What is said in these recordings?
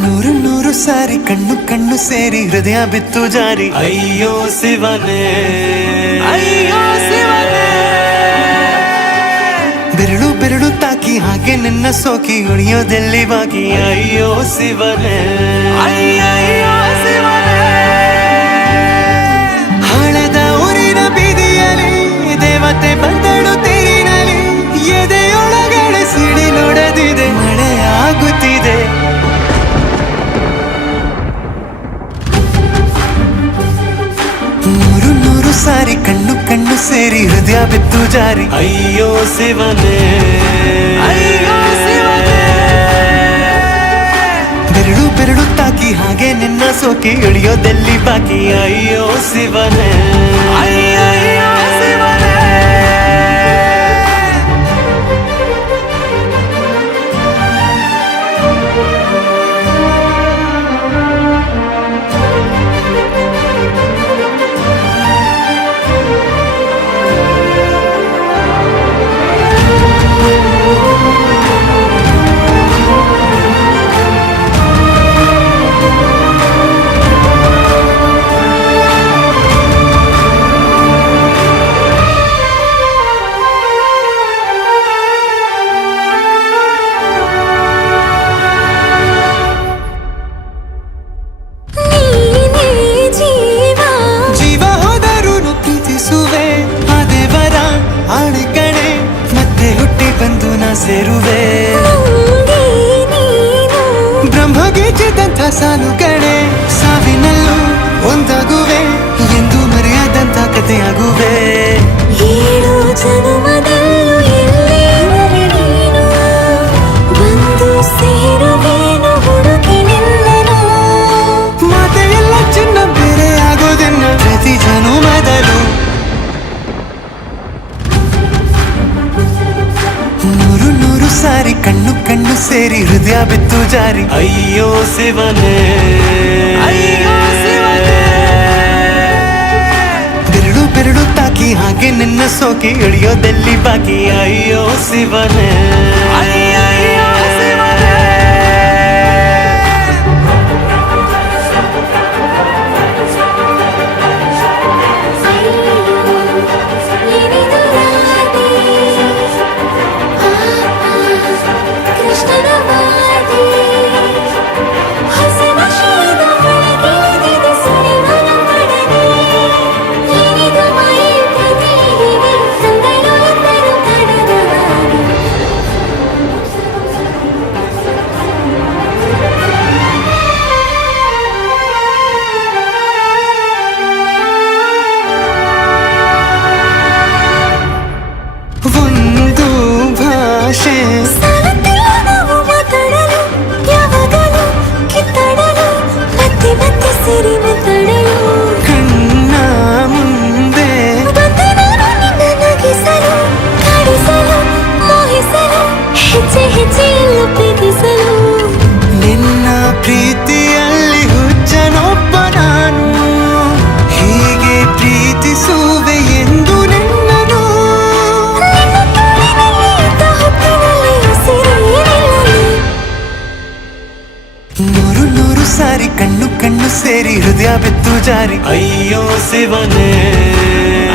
ನೂರು ನೂರು ಸಾರಿ ಕಣ್ಣು ಕಣ್ಣು ಸೇರಿ ಹೃದಯ ಬಿತ್ತು ಜಾರಿ ಅಯ್ಯೋ ಶಿವನೇ ಅಯ್ಯೋ ಶಿವನೇ ಬೆರಳು ಬೆರಳು ತಾಕಿ ಹಾಗೆ ನಿನ್ನ ಸೋಕಿ ಉಳಿಯೋದೆಲ್ಲಿ ಬಾಕಿ ಅಯ್ಯೋ ಶಿವನೇ ಅಯ್ಯೋ ಶಿವನೇ ಹಳದ ಊರಿನ ಬೀದಿಯಲ್ಲಿ ದೇವತೆ ಬಂದಳು ತೇರಿನಲ್ಲಿ ಎದೆಯೊಳಗಡೆ ಸಿಡಿ ನೋಡದಿದೆ ಮಳೆ ಆಗುತ್ತಿದೆ ನೂರು ನೂರು ಸಾರಿ ಕಣ್ಣು ಕಣ್ಣು ಸೇರಿ ಹೃದಯ ಬಿತ್ತು ಜಾರಿ ಅಯ್ಯೋ ಶಿವನೇ ಅಯ್ಯೋ ಶಿವನೇ ಬೆರಳು ಬೆರಳು ತಾಕಿ ಹಾಗೆ ನಿನ್ನ ಸೋಕಿ ಇಳಿಯೋದೆಲ್ಲಿ ಬಾಕಿ ಅಯ್ಯೋ ಶಿವನೇ ಅಯ್ಯೋ ಶಿವನೇ ಬಂದು ನಾ ಸೇರುವೆ ಬ್ರಹ್ಮಗೀಚಿದಂಥ ಸಾಲು ಕಣೆ ಸಾವಿನಲ್ಲೂ ಒಂದಾಗುವೆ ಎಂದು ಮರೆಯಾದಂಥ ಕಥೆಯಾಗುವೆ ಏಳು ಜನುಮದಲ್ಲೂ ಎಲ್ಲೇ ನೀನು ಬಂದು ಸೇರುವೇನು ಹುಡುಕಿ ನಿಲ್ಲನು ಮಾತೆ ಎಲ್ಲ ಚಿನ್ನ ಬೇರೆ ಆಗೋದನ್ನ ಪ್ರತಿ ಜನುಮದಲ್ಲೂ ನೂರು ನೂರು ಸಾರಿ ಕಣ್ಣು ಕಣ್ಣು ಸೇರಿ ಹೃದಯ ಬಿತ್ತು ಜಾರಿ ಅಯ್ಯೋ ಶಿವನೇ ಅಯ್ಯೋ ಶಿವನೇ ಬೆರಳು ಬೆರಳು ತಾಕಿ ಹಾಗೆ ನಿನ್ನ ಸೋಕಿ ಇಳಿಯೋದೆಲ್ಲಿ ಬಾಕಿ ಅಯ್ಯೋ ಶಿವನೇ ಅಯ್ಯೋ ಶಿವನೇ ಒಂದು ಭಾಷೆ ನಾವು ಮಾತಾಡಲು ಯಾವಾಗಲೂ ಕಿತ್ತಾಡಲು ಮತ್ತೆ ಮತ್ತೆ ಸೇರಿ ಮಾತಾಡಲು ಕಣ್ಣ ಮುಂದೆ ಬಂದೆ ನಾನು ನಿನ್ನ ನಗಿಸಲು ಕಾಡಿಸಲು ಮೋಹಿಸಲು ಹೆಜ್ಜೆ ಹೆಜ್ಜೆಯಲ್ಲ ಪ್ರೀತಿಸಲು ನಿನ್ನ ಪ್ರೀತಿಯಲ್ಲಿ ಹುಚ್ಚನೊಬ್ಬ ನಾನು ಹೀಗೆ ಪ್ರೀತಿಸುವೆ ಎಂದು ನಿನ್ನನು ನೂರು ನೂರು ಸಾರಿ ಕಣ್ಣು ಕಣ್ಣು ಸೇರಿ ಹೃದಯ ಬಿತ್ತು ಜಾರಿ ಅಯ್ಯೋ ಶಿವನೇ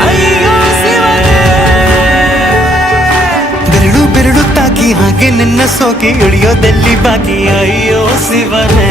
ಅಯ್ಯೋ ಶಿವನೇ ಬೆರಳು ಬೆರಳು ತಾಕಿ ಹಾಗೆ ನಿನ್ನ ಸೋಕಿ ಇಳಿಯೋದೆಲ್ಲಿ ಬಾಕಿ ಅಯ್ಯೋ ಶಿವನೇ